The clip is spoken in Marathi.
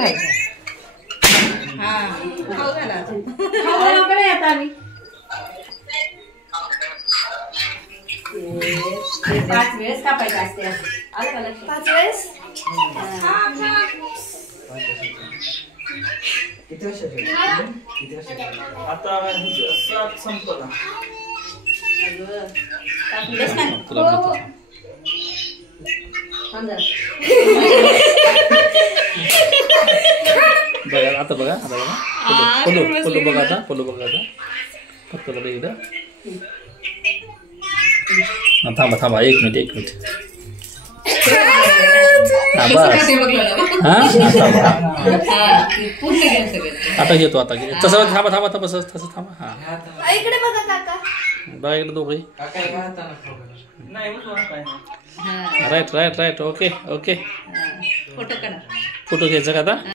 बघायचं. हा खाऊ घाला. खाऊ आता आम्ही 5 वेळेस कापायचं असते. आलं का लक्षात? 5 वेळेस. किती वर्षाचे? आता 7 संपला. बघा आता बघा पल्लू बघा आता फक्त बघा इथं. थांबा 1 मिनिट. आता घेतो आता तसं थांबा तसं थांबा. हा इकडे बघा काका. बघा इकडे दोघे. राईट ओके फोटो काढा. फोटो घ्यायचा का आता.